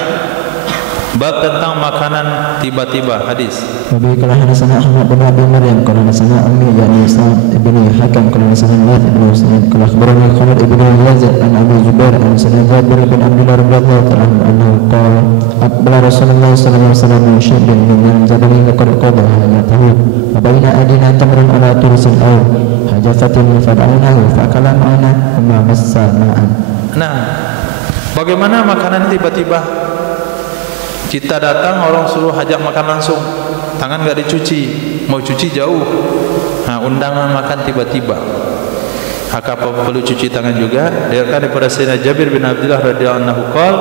bab tentang makanan tiba-tiba. Hadis. Wabi kana hadasana Ahmad bin Abi Maryam kana hadasana Ammi yani Sa'id ibn Hakam kana hadasana Lath ibn Sa'id kana akhbarana Khalid ibn Yazid an Abi Zubair an Sa'id Jabir bin Abdullah radhiyallahu ta'ala anhu qala aqbala Rasulullah sallallahu alaihi wasallam min shibrin min jabalin qad qada hayatahu wa baina adina tamran ala tursil aw hajafatin fad'alnahu fa'akala ma'ana wa massa ma'an. Nah, bagaimana makanan tiba-tiba? Kita datang, orang suruh hajat makan langsung, tangan enggak dicuci, mau cuci jauh. Nah, undangan makan tiba-tiba, apa perlu cuci tangan juga? Diriwayatkan daripada Sayyidina Jabir bin Abdullah radhiyallahu anhu qala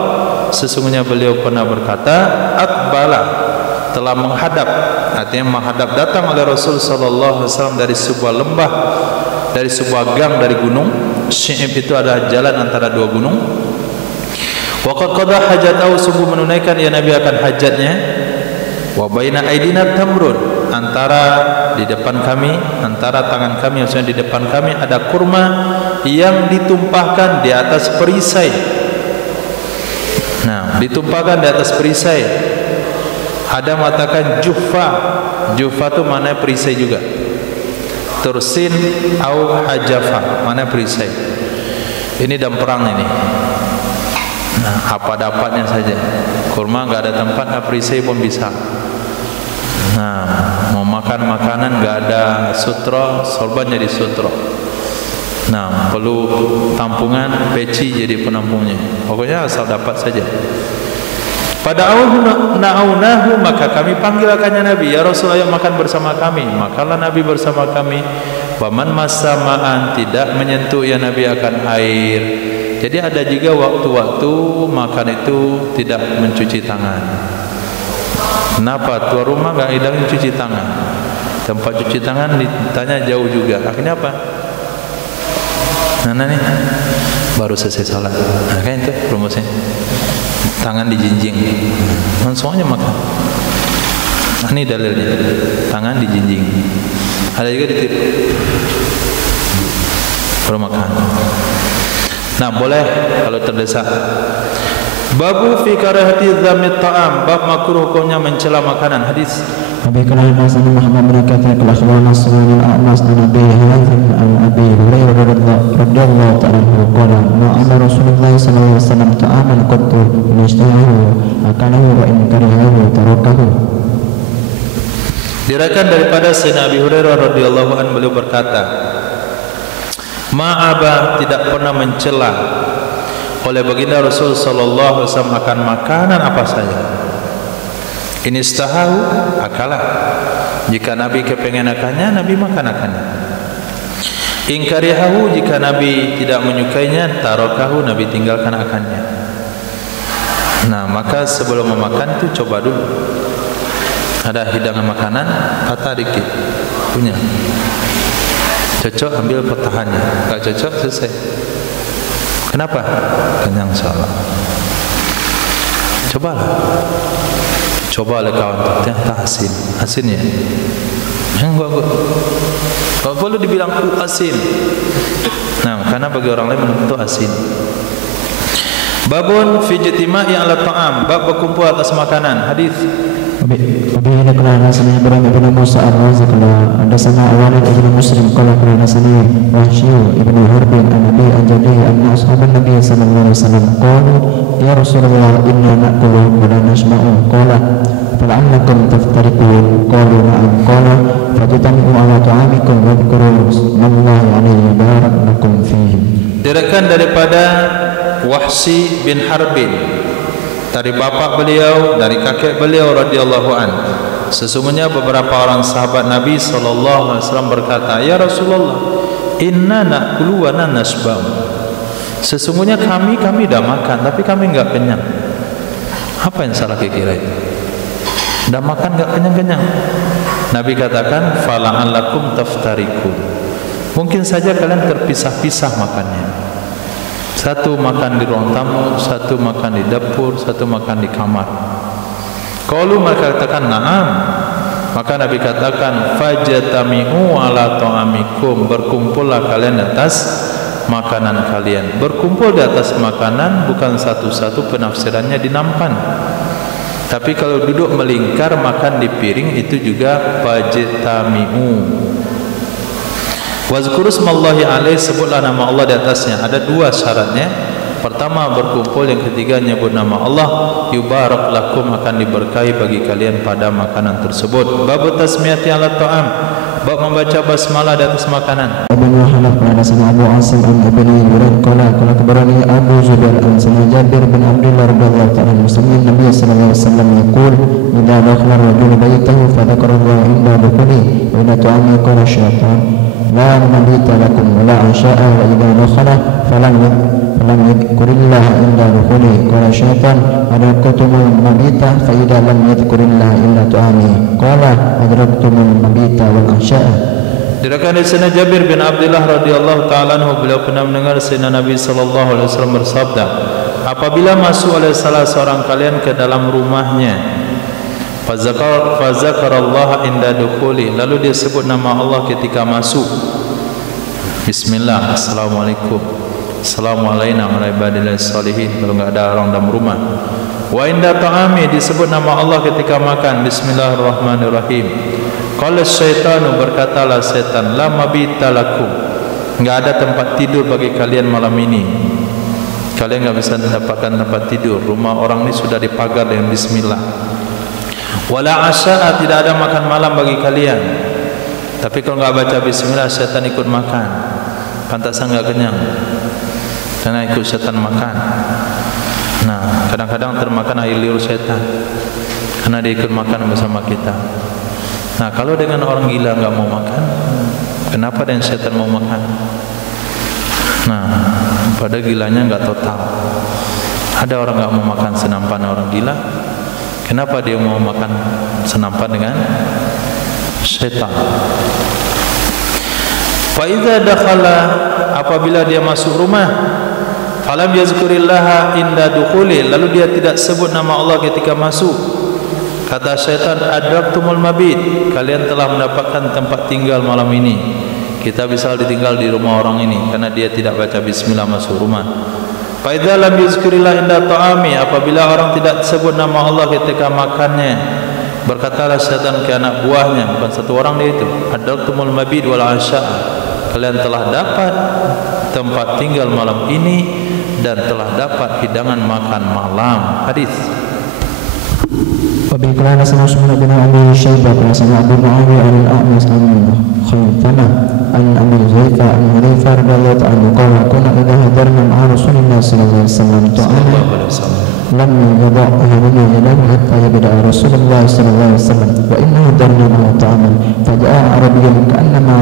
sesungguhnya beliau pernah berkata, aqbala, telah menghadap, artinya menghadap datang oleh Rasul sallallahu alaihi wasallam dari sebuah lembah, dari sebuah gang dari gunung. Syi'ib itu adalah jalan antara dua gunung. Wa qad qada hajatahu, sungguh menunaikan ya Nabi akan hajatnya. Wa baina aidina tamrun, antara di depan kami, antara tangan kami, maksudnya di depan kami ada kurma yang ditumpahkan di atas perisai. Nah, ditumpahkan di atas perisai. Ada mengatakan juhfa. Juhfa itu maknanya perisai juga. Tursin au hajafa, mana perisai. Ini dalam perang ini. Nah, apa dapatnya saja. Kurma enggak ada tempat, perisai pun bisa. Nah, mau makan makanan enggak ada sutra, sorban jadi sutra. Nah, perlu tampungan, peci jadi penampungnya. Pokoknya asal dapat saja. Pada na'aunahu, maka kami panggil akannya Nabi, ya Rasulullah, yang makan bersama kami. Makalah Nabi bersama kami. Waman masama'an, tidak menyentuh ya Nabi akan air. Jadi ada juga waktu-waktu makan itu tidak mencuci tangan. Kenapa? Tuan rumah enggak hidangin cuci tangan. Tempat cuci tangan ditanya jauh juga. Akhirnya apa? Nah nih, baru selesai salat. Nah, kan itu rumusnya. Tangan dijinjing, semuanya makan. Nah, ini dalilnya, tangan dijinjing. Ada juga ditiup, baru makan. Nah, boleh kalau terdesak. Babu fi karahati dzamit ta'am, bab makruh hukumnya mencela makanan. Hadis Abi Kalal Hasan Muhammad bin Kathir al-Akhbar Nasrani al-A'mas an Abi Hatim an Abi Hurairah radhiyallahu ta'ala anhu qala ma amara Rasulullah sallallahu alaihi wasallam ta'aman qattu nishtahu akalahu wa in karihahu tarakahu. Diriwayatkan daripada Sayyidina Abi Hurairah radhiyallahu anhu, beliau berkata, ma'aba, tidak pernah mencela oleh baginda Rasul sallallahu alaihi wasallam akan makanan apa saja. Ini istahahu akalah, jika Nabi kepengen akannya, Nabi makan akannya. Ingkarihahu, jika Nabi tidak menyukainya, tarakahu, Nabi tinggalkan akannya. Nah, maka sebelum memakan itu coba dulu. Ada hidangan makanan, patah dikit, punya. Cocok, ambil petahannya. Tak cocok, selesai. Kenapa? Kenyang salah. Cobalah. Coba oleh kawan, ternyata asin. Asinnya yang bagus. Kalau perlu dibilang asin. Nah, karena bagi orang lain menurut itu asin. Babun fi jitima'i ala ta'am, bab berkumpul atas makanan. Hadis Abi ini kelana sana Ibrahim ibn Musa al-Razi kala ada sana Walid ibn Muslim kala kelana sana Wahsyu ibn Harbin an Nabi an-Jadihi anna ashaban Nabi sallallahu alaihi wasallam qalu ya Rasulullah inna na'kulu wa la nashba'u qala fala'allakum taftariqun qalu na'am qala fajtami'u ala ta'amikum wa dhkuru smallahi alaihi barak lakum fihi. Diriwayatkan daripada Wahsy bin Harbin dari bapak beliau, dari kakek beliau radhiyallahu an. Sesungguhnya beberapa orang sahabat Nabi sallallahu alaihi wasallam berkata, "Ya Rasulullah, inna na'kulu wa nashba'u." Sesungguhnya kami dah makan, tapi kami enggak kenyang. Apa yang salah kira itu? Dah makan enggak kenyang-kenyang. Nabi katakan, "Fala'allakum taftariqun." Mungkin saja kalian terpisah-pisah makannya. Satu makan di ruang tamu, satu makan di dapur, satu makan di kamar. Qalu, maka katakan na'am. Maka Nabi katakan fajtami'u ala ta'amikum, berkumpullah kalian atas makanan kalian. Berkumpul di atas makanan bukan satu-satu penafsirannya di nampan. Tapi kalau duduk melingkar makan di piring itu juga fajtami'u. Wazkuru smallahi alaih, sebutlah nama Allah di atasnya. Ada dua syaratnya. Pertama berkumpul, yang ketiga nyebut nama Allah. Yubarak lakum, akan diberkahi bagi kalian pada makanan tersebut. Bab tasmiyati ala ta'am, bab membaca basmalah di atas makanan. Abu Muhammad pada sana Abu Asim an Ibn Yurad kala keberani Abu Zubair an sana Jabir bin Abdullah radhiyallahu ta'ala muslimin Nabi sallallahu alaihi wasallam yaqul idza dakhala rajul baytahu fa dzakara Allah inda dukhuli wa idza ta'ama qala syaitan لا مبيت لكم ولا عشاء وإذا دخل فلم يذكر الله إلا دخوله قال الشيطان أدركتم المبيت فإذا لم يذكر الله إلا طعامه قال أدركتم المبيت والعشاء. Diriwayatkan dari Sayyidina Jabir bin Abdullah radhiyallahu taala anhu, beliau pernah mendengar Sayyidina Nabi sallallahu alaihi wasallam bersabda, apabila masuk oleh salah seorang kalian ke dalam rumahnya, fazakarallaha inda dukhuli, lalu dia sebut nama Allah ketika masuk. Bismillah, assalamualaikum, assalamualaikum warahmatullahi wabarakatuh, kalau enggak ada orang dalam rumah. Wa inda ta'ami, disebut nama Allah ketika makan, bismillahirrahmanirrahim. Qala syaitanu, berkatalah setan, la mabita lakum, enggak ada tempat tidur bagi kalian malam ini. Kalian enggak bisa mendapatkan tempat tidur. Rumah orang ini sudah dipagar dengan bismillah. Wala asya'a, tidak ada makan malam bagi kalian. Tapi kalau enggak baca bismillah, setan ikut makan. Pantasan enggak kenyang, karena ikut setan makan. Nah, kadang-kadang termakan air liur setan karena dia ikut makan bersama kita. Nah, kalau dengan orang gila enggak mau makan, kenapa dengan setan mau makan? Nah, pada gilanya enggak total. Ada orang enggak mau makan senampan orang gila, kenapa dia mau makan senampan dengan setan? Fa idza dakhala, apabila dia masuk rumah, falam yazkurillaha inda dukhuli, lalu dia tidak sebut nama Allah ketika masuk. Kata syaitan, adraktumul mabit, kalian telah mendapatkan tempat tinggal malam ini. Kita bisa ditinggal di rumah orang ini karena dia tidak baca bismillah masuk rumah. Fa idza lam yazkurillah inda ta'ami, apabila orang tidak sebut nama Allah ketika makannya, berkatalah syaitan ke anak buahnya, bukan satu orang dia itu, adraktumul mabit wal asya, kalian telah dapat tempat tinggal malam ini dan telah dapat hidangan makan malam. Hadis. Wabi kelana sama Usman bin Abi Syaibah sama Abu Muawiyah al-A'mas al-Khaythama an-Abi Zaifah al-Hudhaifah radhiyallahu anhu qala kunna idza hadarna ma'a Rasulillah sallallahu alaihi wasallam ta'ala lam yada' ahaduna yadahu hatta yabda Rasulullah sallallahu alaihi wasallam wa inna hadarna ma'a ta'aman faja'a arabiyyun ka'annama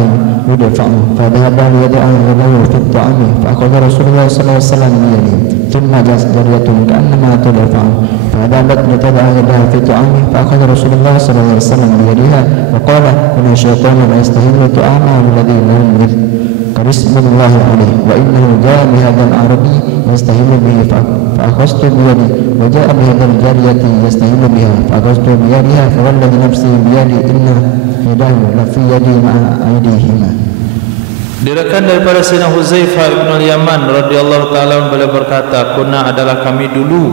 yudfa'u fadhaba yada'a yadahu fi at-ta'ami fa'akhadha Rasulullah sallallahu alaihi wasallam bi yadihi thumma jariyatun ka'annama tudfa'u fadhabat yada'a yadaha fi at-ta'ami fa'akhadha Rasulullah sallallahu alaihi wasallam bi yadiha wa qala inna syaitan la yastahillu ta'ama alladhi la yamlik karismullahi alaihi wa innahu ja'a bihadzal arabi yastahillu bihi fa'akhadtu bi yadi wa ja'a bihadzal jariyati yastahillu biha fa'akhadtu bi yadiha fa walladhi nafsi bi yadi inna yadahu la fi yadi ma'a aydihima. Diriwayatkan daripada Sayyidina Huzaifah bin al-Yaman radhiyallahu taala beliau berkata, kunna adalah kami dulu,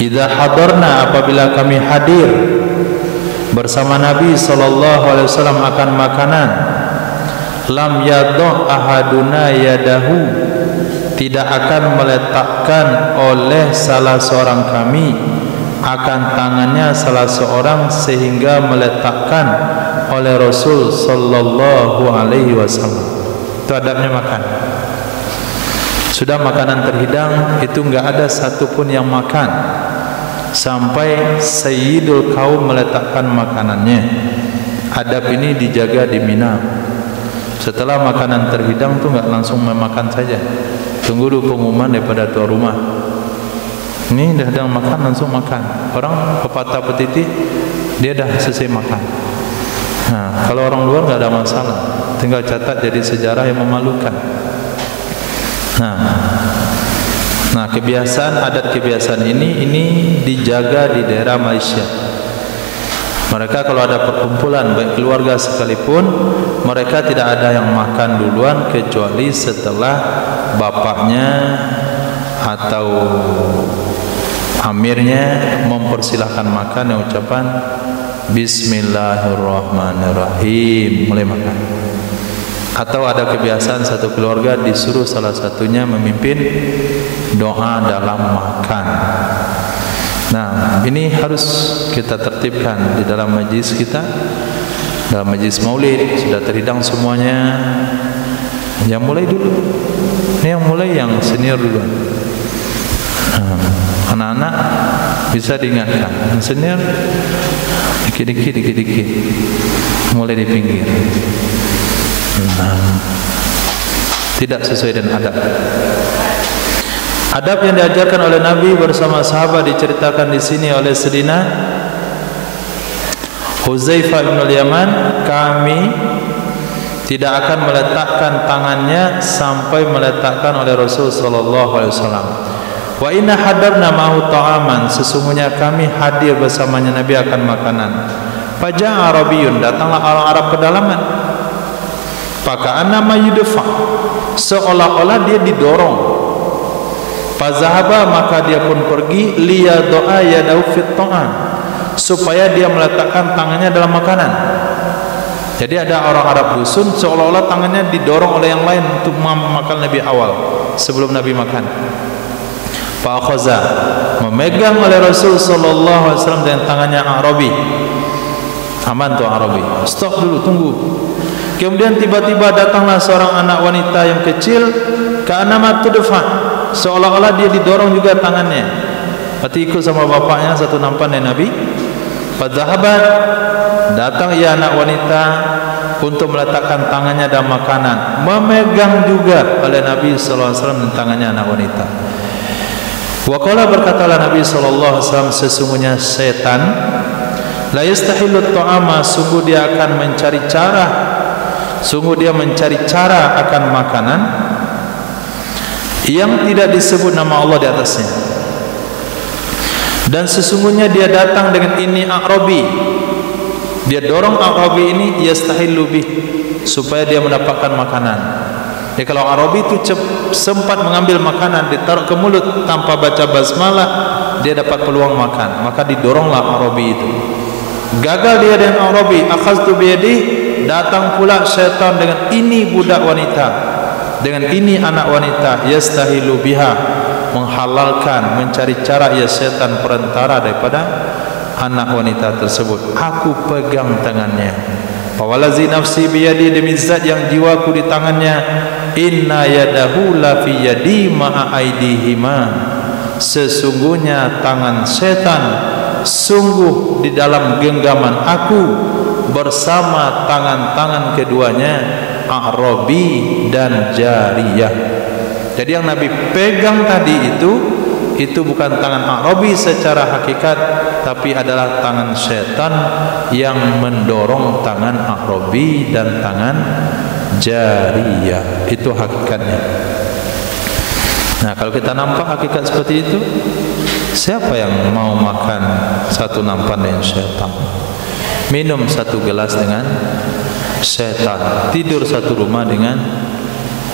idza hadarna, apabila kami hadir bersama Nabi sallallahu alaihi wasallam akan makanan, lam yadha ahaduna yadahu, tidak akan meletakkan oleh salah seorang kami akan tangannya salah seorang sehingga meletakkan oleh Rasul sallallahu alaihi wasallam. Itu adabnya makan. Sudah makanan terhidang, itu enggak ada satupun yang makan sampai Sayyidul Kaum meletakkan makanannya. Adab ini dijaga di Mina. Setelah makanan terhidang tuh enggak langsung memakan saja. Tunggu dulu pengumuman daripada tuan rumah. Ini dah ada makan, langsung makan. Orang pepatah petiti, dia dah selesai makan. Nah, kalau orang luar enggak ada masalah. Tinggal catat jadi sejarah yang memalukan. Nah, kebiasaan, adat kebiasaan ini dijaga di daerah Malaysia. Mereka kalau ada perkumpulan baik keluarga sekalipun, mereka tidak ada yang makan duluan kecuali setelah bapaknya atau amirnya mempersilahkan makan dengan ucapan Bismillahirrahmanirrahim, mulai makan. Atau ada kebiasaan satu keluarga disuruh salah satunya memimpin doa dalam makan. Nah, ini harus kita tertibkan di dalam majlis kita. Dalam majlis maulid sudah terhidang semuanya. Yang mulai dulu. Ini yang mulai yang senior dulu. Anak-anak bisa diingatkan. Yang senior dikit-dikit mulai di pinggir. Tidak sesuai dengan adab. Adab yang diajarkan oleh Nabi bersama sahabat diceritakan di sini oleh Sayyidina Huzaifah bin Al-Yaman, kami tidak akan meletakkan tangannya sampai meletakkan oleh Rasul sallallahu alaihi wasallam. Wa inna hadarna ma'hu ta'aman, sesungguhnya kami hadir bersamanya Nabi akan makanan. Faja'a Arabiyun, datanglah orang Arab pedalaman. Faka'anna ma yudfa, seolah-olah dia didorong. Fazahaba, maka dia pun pergi, liyada'a yadahu fit ta'am, supaya dia meletakkan tangannya dalam makanan. Jadi ada orang Arab dusun seolah-olah tangannya didorong oleh yang lain untuk makan lebih awal sebelum Nabi makan. Fa'akhaza, memegang oleh Rasul sallallahu alaihi wasallam dengan tangannya Arabi. Aman tuh Arabi. Stop dulu, tunggu. Kemudian tiba-tiba datanglah seorang anak wanita yang kecil, ka'annama tudfa, seolah-olah dia didorong juga tangannya. Berarti ikut sama bapaknya satu nampan dari Nabi. Fadzahabat, datang ia anak wanita untuk meletakkan tangannya dalam makanan, memegang juga oleh Nabi sallallahu alaihi wasallam tangannya anak wanita. Wa qala, berkatalah Nabi sallallahu alaihi wasallam, sesungguhnya setan la yastahilu ta'ama, sungguh dia akan mencari cara, sungguh dia mencari cara akan makanan yang tidak disebut nama Allah di atasnya. Dan sesungguhnya dia datang dengan ini Arabi, dia dorong Arabi ini yastahilu bih, supaya dia mendapatkan makanan. Jadi kalau Arabi itu sempat mengambil makanan ditaruh ke mulut tanpa baca basmalah, dia dapat peluang makan, maka didoronglah Arabi itu. Gagal dia dengan Arabi, akhaztu biyadi, datang pula syaitan dengan ini budak wanita, dengan ini anak wanita, yastahilu biha, menghalalkan, mencari cara ya setan perantara daripada anak wanita tersebut. Aku pegang tangannya. Walazi nafsi biyadi, demi zat yang jiwaku di tangannya, inna yadahu la fi yadi ma'a aidihima, sesungguhnya tangan setan sungguh di dalam genggaman aku bersama tangan-tangan keduanya Arabi dan Jariyah. Jadi yang Nabi pegang tadi itu bukan tangan Arabi secara hakikat, tapi adalah tangan setan yang mendorong tangan Arabi dan tangan Jariyah. Itu hakikatnya. Nah, kalau kita nampak hakikat seperti itu, siapa yang mau makan satu nampan dengan setan? Minum satu gelas dengan setan, tidur satu rumah dengan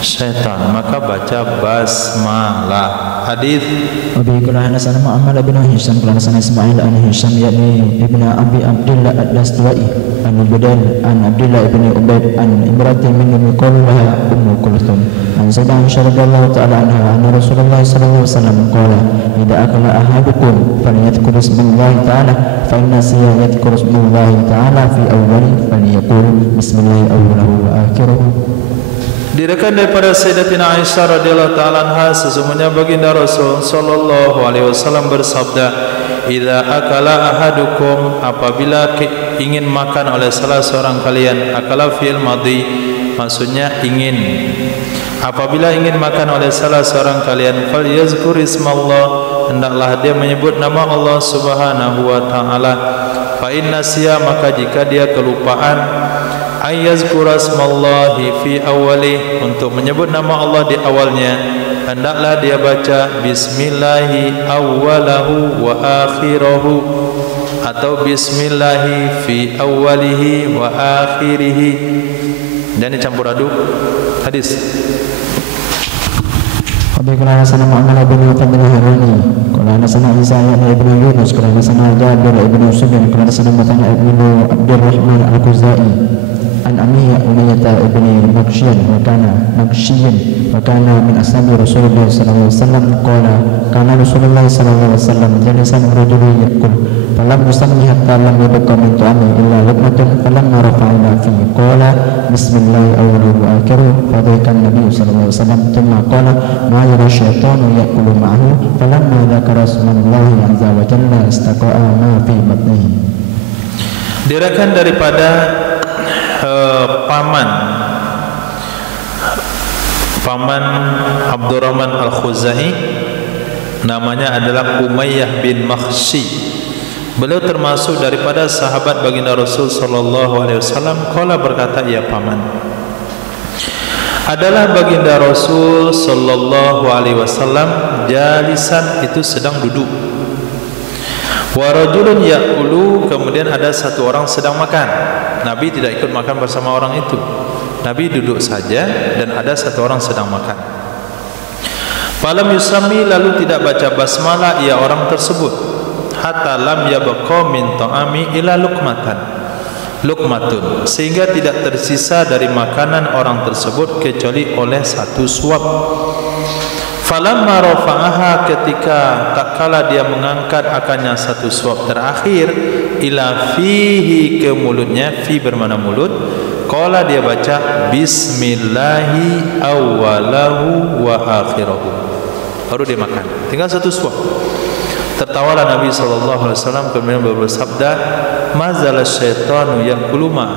setan, maka baca basmalah. Hadis Abi Qur'an sana Muhammad bin Hisham qala sana Ismail an Hisham yakni ibnu Abi Abdullah ad-Dastawai an Budal an Abdullah ibn Ubayd an imratin min qawlaha Ummu Kulthum an Sayyidah Aisyah radhiyallahu ta'ala anha anna Rasulullah sallallahu alaihi wasallam qala idza akala ahadukum falyadhkur ismallahi ta'ala fa inna siya yadhkur ismallahi ta'ala fi awwali falyaqul bismillahi awwalahu wa akhiruhu. Diriwayatkan daripada Sayyidatina Aisyah radhiyallahu ta'ala anha, sesungguhnya baginda Rasul sallallahu alaihi wasallam bersabda, idza akala ahadukum, apabila ingin makan oleh salah seorang kalian, akala fi'il madhi, maksudnya ingin, apabila ingin makan oleh salah seorang kalian, falyazkur ismallah, hendaklah dia menyebut nama Allah subhanahu wa ta'ala. Fa inna siya, maka jika dia kelupaan, ayyazkura ismallahi fi awwali, untuk menyebut nama Allah di awalnya, hendaklah dia baca bismillahi awwalahu wa akhirahu, atau bismillahi fi awwalihi wa akhirihi. Dan dicampur aduk hadis. Abi Qur'an sana Muhammad bin Wafad bin Harani qala sana Isa ibn Yunus qala sana Jabir ibn Subyan qala sana Mutana ibn Abdurrahman al-Khuzai an Amiyah Umayyah ibn Makshiyan wa kana min ashabi Rasulullah sallallahu alaihi wasallam qala kana Rasulullah sallallahu alaihi wasallam jalisan rajulun yaqul falam yusammi hatta lam yabqa min ta'ami illa luqmatun falamma rafa'na fi qala bismillahi awwaluhu wa akhiruhu fadaikan Nabi sallallahu alaihi wasallam thumma qala ma yara syaitanu yaqulu ma'ahu falamma dzakara ismallahi azza wa jalla istaqa'a ma fi batnihi. Diriwayatkan daripada paman paman Abdurrahman Al-Khuzai, namanya adalah Umayyah bin Makhshi. Beliau termasuk daripada sahabat baginda Rasul sallallahu alaihi wasallam. Qala, berkata ia paman, adalah baginda Rasul sallallahu alaihi wasallam jalisan, itu sedang duduk, wa rajulun ya'kulu, kemudian ada satu orang sedang makan. Nabi tidak ikut makan bersama orang itu. Nabi duduk saja dan ada satu orang sedang makan. Falam yusammi, lalu tidak baca basmalah ia orang tersebut. Hatta lam yabqa min ta'ami ila luqmatun, sehingga tidak tersisa dari makanan orang tersebut kecuali oleh satu suap. Falamma rafa'aha, ketika tak kala dia mengangkat akannya satu suap terakhir, ila fihi, ke mulutnya, fi bermakna mulut. Qala, dia baca bismillahi awwalahu wa akhirahu, baru dia makan, tinggal satu suap. Tertawalah Nabi SAW, kemudian bersabda, mazala syaitanu ya'kulu ma,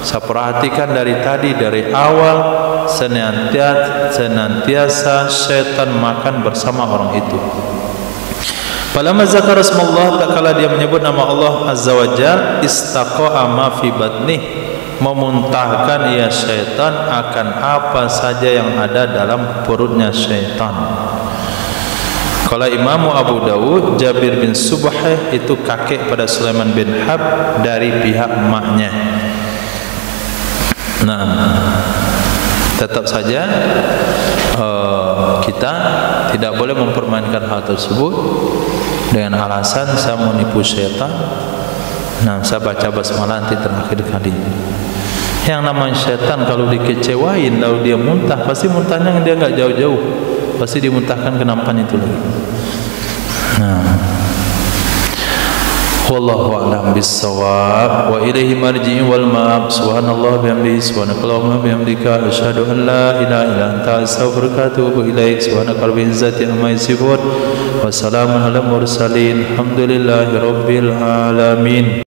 saya perhatikan dari tadi, dari awal senantiasa syaitan makan bersama orang itu. Falamma zakara ismallah, tak kala dia menyebut nama Allah Azza wa Jalla, istaqa'a ma fi batnih, memuntahkan ia syaitan akan apa saja yang ada dalam perutnya syaitan. Kalau Imam Abu Dawud, Jabir bin Subhah itu kakek pada Sulaiman bin Hab dari pihak maknya. Nah, tetap saja kita tidak boleh mempermainkan hal tersebut dengan alasan saya mau nipu syaitan. Nah, saya baca basmalah nanti terakhir kali. Yang namanya syaitan kalau dikecewain lalu dia muntah, pasti muntahnya dia enggak jauh-jauh, pasti dimuntahkan ke nampan itu lagi. Nah, wallahu a'lam bis-shawab wa ilaihi marji'i wal ma'ab. Subhanallah bihamdihi, subhanakallahumma bihamdika, asyhadu an la ilaha illa anta, astaghfiruka wa atubu ilaik. Subhanaka rabbil izzati amma yasifun, wa salamun alal mursalin, alhamdulillahi rabbil alamin.